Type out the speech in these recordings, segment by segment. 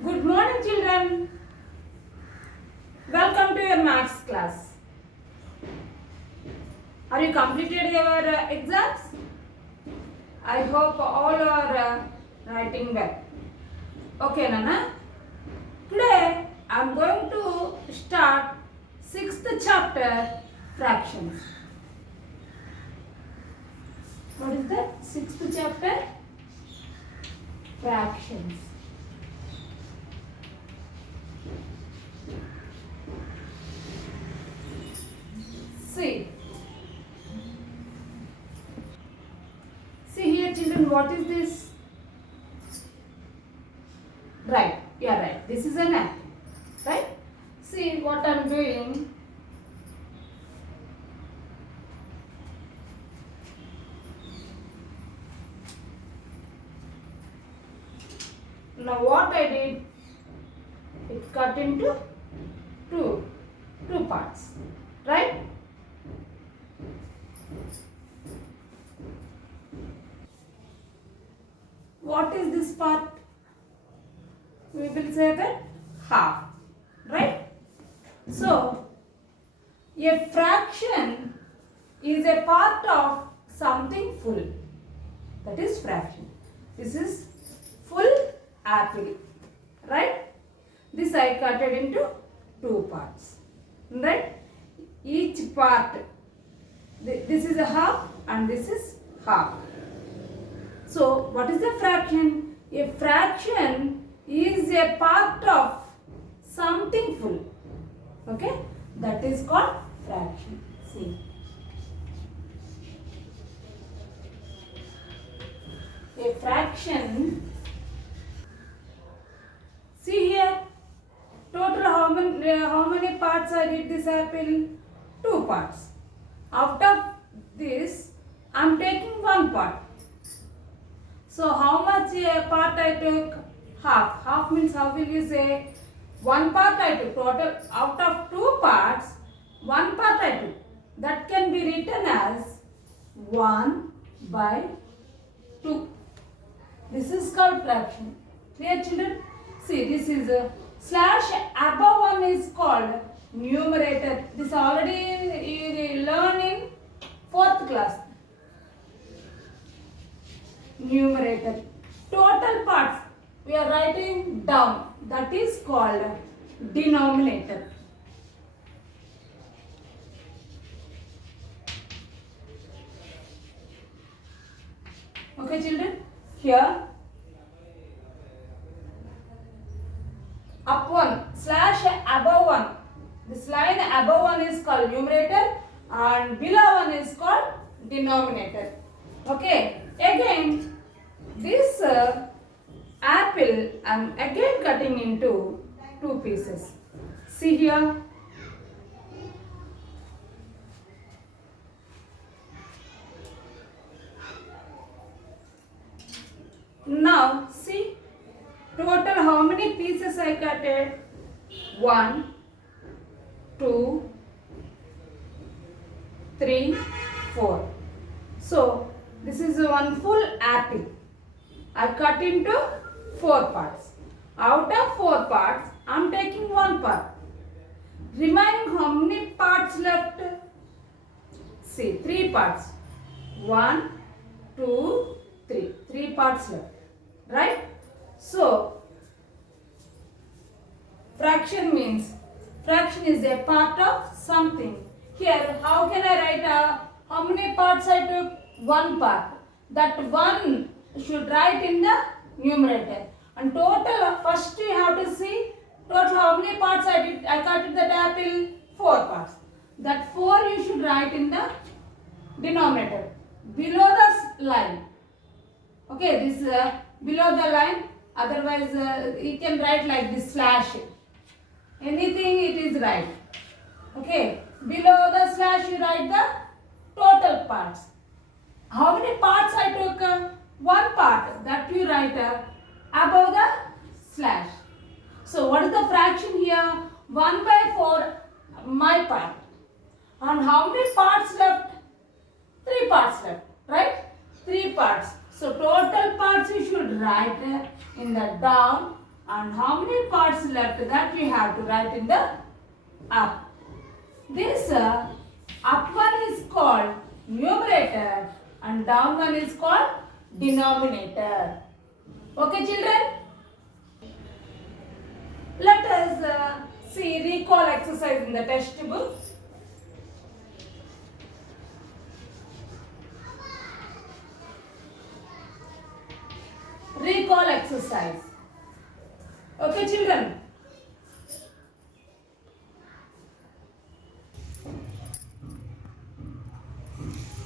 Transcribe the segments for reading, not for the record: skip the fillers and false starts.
Good morning, children. Welcome to your maths class. Are you completed your exams? I hope all are writing well. Okay, Nana. Today I am going to start sixth chapter, fractions. What is the sixth chapter? Fractions. See here, children, what is this? Right, you are right. This is an apple, right? See what I am doing. Now what I did, it cut into two parts, right? What is this part? We will say that half, right? So, a fraction is a part of something full. That is fraction. This is full apple, right? This I cut it into two parts, right? Each part, this is a half and this is half. So, what is a fraction? A fraction is a part of something full. Okay? That is called fraction. See. A fraction. See here. Total how many parts I did this apple? Two parts. Out of this, I am taking one part. So how much part I took? Half. Half means how will you say? One part I took. Total out of two parts, one part I took. That can be written as 1/2. This is called fraction. Clear, children? See, this is a slash above one is called numerator. This already you learn in 4th class. Numerator. Total parts we are writing down. That is called denominator. Okay, children? Here up one slash above one. This line above one is called numerator and below one is called denominator. Okay. Again, this apple I am again cutting into two pieces. See here. Now see total how many pieces I cut it? 1, 2, 3, 4. So this is one full apple. I cut into 4 parts. Out of 4 parts, I am taking one part. Remaining how many parts left? See, 3 parts. 1, 2, 3. 3 parts left. Right? So, fraction means, fraction is a part of something. Here, how can I write how many parts I took? One part. That one should write in the numerator. And total, first you have to see total how many parts I did. I cut that apple, 4 parts. That 4 you should write in the denominator. Below the line. Okay, this below the line. Otherwise, you can write like this slash. Anything it is right. Okay, below the slash you write the total parts. How many parts I took? One part. That you write above the slash. So what is the fraction here? 1/4 my part. And how many parts left? 3 parts left. Right? 3 parts. So total parts you should write in the down and how many parts left, that you have to write in the up. This up one is called numerator and down one is called denominator. Okay children? Let us see recall exercise in the textbook. Recall exercise. Okay children?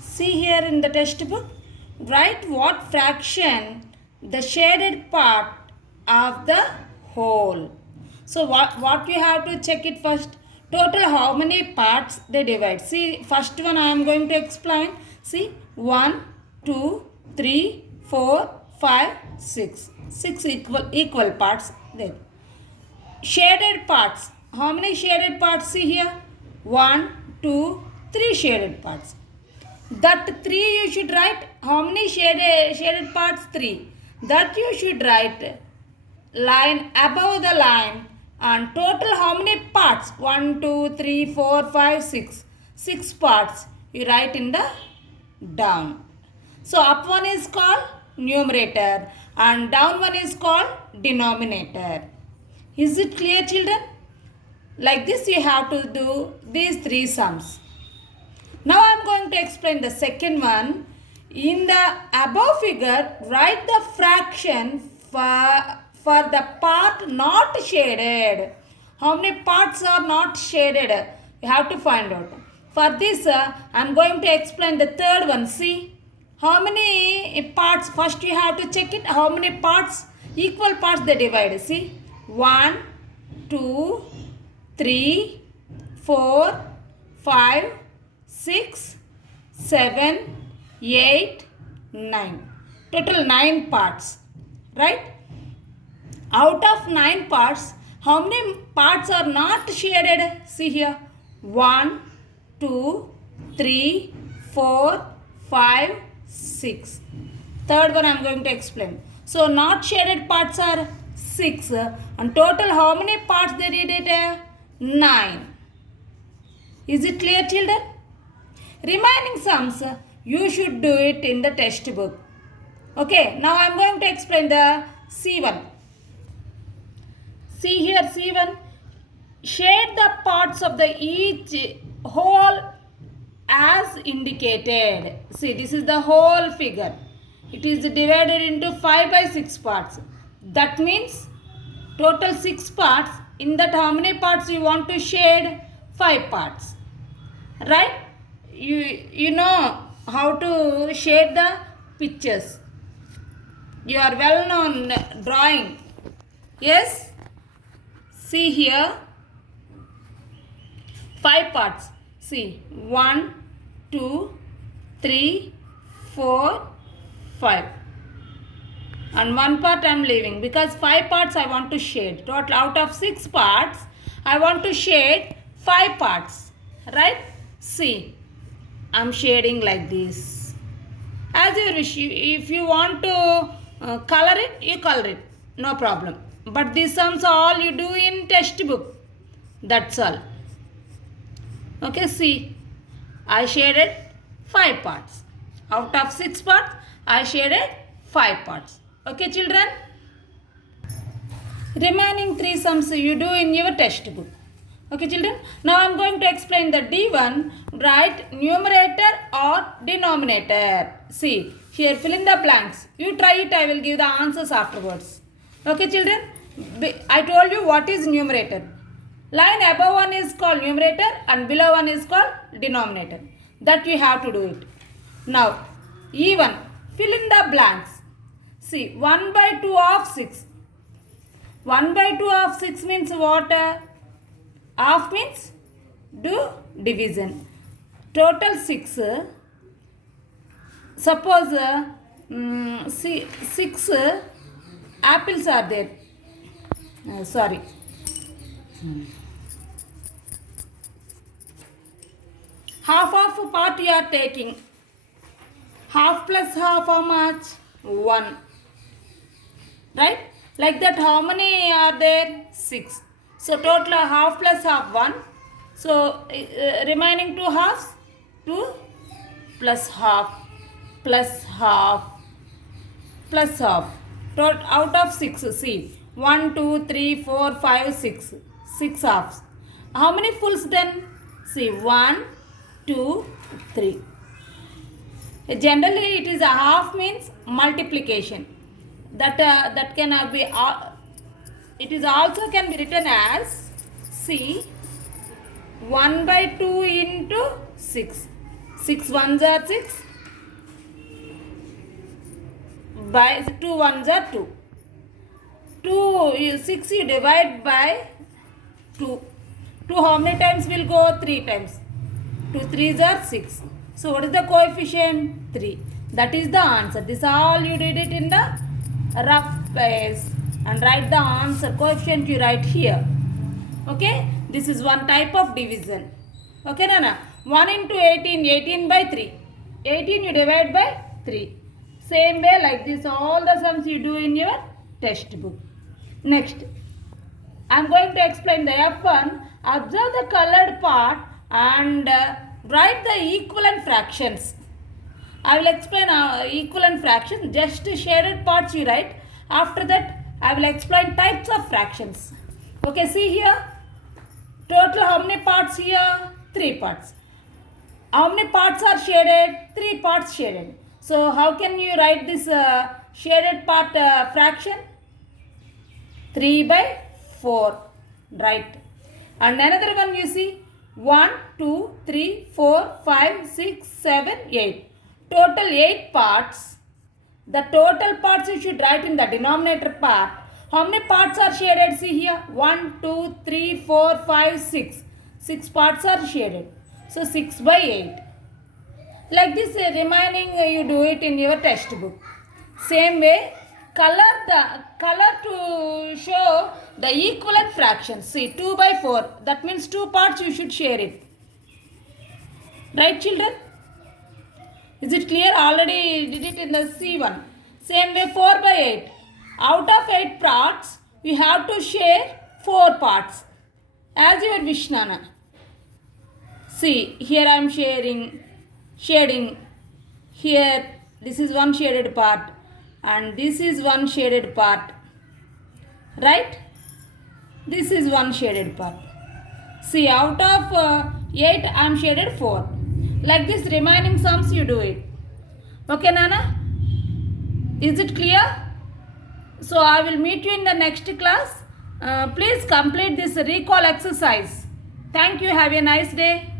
See here in the textbook, write what fraction the shaded part of the whole. So what you have to check it first. Total how many parts they divide. See, first one I am going to explain. See, 1, 2, 3, 4, 5, 6. 6 equal parts there. Shaded parts. How many shaded parts? See here. 1, 2, 3 shaded parts. That 3 you should write. How many shaded parts? 3. That you should write line above the line. And total how many parts? 1, 2, 3, 4, 5, 6. 6 parts you write in the down. So up one is called numerator and down one is called denominator. Is it clear children? Like this you have to do these 3 sums. Now I am going to explain the second one. In the above figure, write the fraction for the part not shaded. How many parts are not shaded? You have to find out. For this, I am going to explain the third one. See, how many parts? First you have to check it. How many parts? Equal parts they divide. See, 1, 2, 3, 4, 5, 6, 7, 8, 9. Total 9 parts. Right? Out of 9 parts, how many parts are not shaded? See here. 1, 2, 3, 4, 5, 6. Third one I am going to explain. So not shaded parts are 6. And total how many parts they did it? 9. Is it clear children? Remaining sums, you should do it in the textbook. Okay, now I am going to explain the C1. See here C1. Shade the parts of the each whole as indicated. See, this is the whole figure. It is divided into 5 by 6 parts. That means total 6 parts. In that how many parts you want to shade? 5 parts. Right? You know how to shade the pictures. You are well known drawing. Yes? See here. 5 parts. See. 1, 2, 3, 4, 5. And 1 part I am leaving because 5 parts I want to shade. Total out of 6 parts I want to shade 5 parts. Right? See. I am shading like this. As you wish. If you want to color it, you color it. No problem. But these sums all you do in textbook. That's all. Okay, see. I shaded 5 parts. Out of 6 parts, I shaded 5 parts. Okay, children? Remaining 3 sums you do in your textbook. Okay, children? Now I am going to explain the D1. Write numerator or denominator. See, here fill in the blanks. You try it, I will give the answers afterwards. Okay, children? I told you what is numerator. Line above one is called numerator and below one is called denominator. That you have to do it. Now, E1. Fill in the blanks. See, 1 by 2 of 6. 1 by 2 of 6 means what? Half means do division. Total 6. Suppose 6 apples are there. Sorry. Half of part you are taking. Half plus half how much? 1. Right? Like that, how many are there? 6. So total half plus half 1. So remaining 2 halves, 2 plus half plus half plus half. Out of 6, see 1, 2, 3, 4, 5, 6. 6 halves. How many fulls then? See 1, 2, 3. Generally, it is a half means multiplication. That can be. It is also can be written as C 1 by 2 into 6. 6 ones are 6. By 2 ones are 2. 6 you divide by 2. 2 how many times will go? 3 times. 2 3s are 6. So what is the coefficient? 3. That is the answer. This all you did it in the rough place and write the answer. Coefficient you write here. Okay. This is one type of division. Okay, Nana. 1 into 18. 18 by 3. 18 you divide by 3. Same way like this all the sums you do in your textbook. Next, I am going to explain the F1. Observe the colored part and write the equivalent fractions. I will explain equivalent fractions. Just shaded parts you write. After that, I will explain types of fractions. Okay, see here. Total how many parts here? 3 parts. How many parts are shaded? 3 parts shaded. So how can you write this shaded part fraction? 3 by 4. Right. And another one you see. 1, 2, 3, 4, 5, 6, 7, 8. Total 8 parts. The total parts you should write in the denominator part. How many parts are shaded? See here. 1, 2, 3, 4, 5, 6. 6 parts are shaded. So 6 by 8. Like this remaining you do it in your textbook. Same way, color to show the equivalent fractions. See 2 by 4. That means 2 parts you should share it. Right, children? Is it clear? Already did it in the C1. Same way 4 by 8. Out of 8 parts, you have to share 4 parts. As your wish, Nana. See, here I am shading. Here, this is one shaded part. And this is one shaded part. Right? This is one shaded part. See, out of 8, I am shaded 4. Like this, remaining sums you do it. Okay, Nana? Is it clear? So, I will meet you in the next class. Please complete this recall exercise. Thank you. Have a nice day.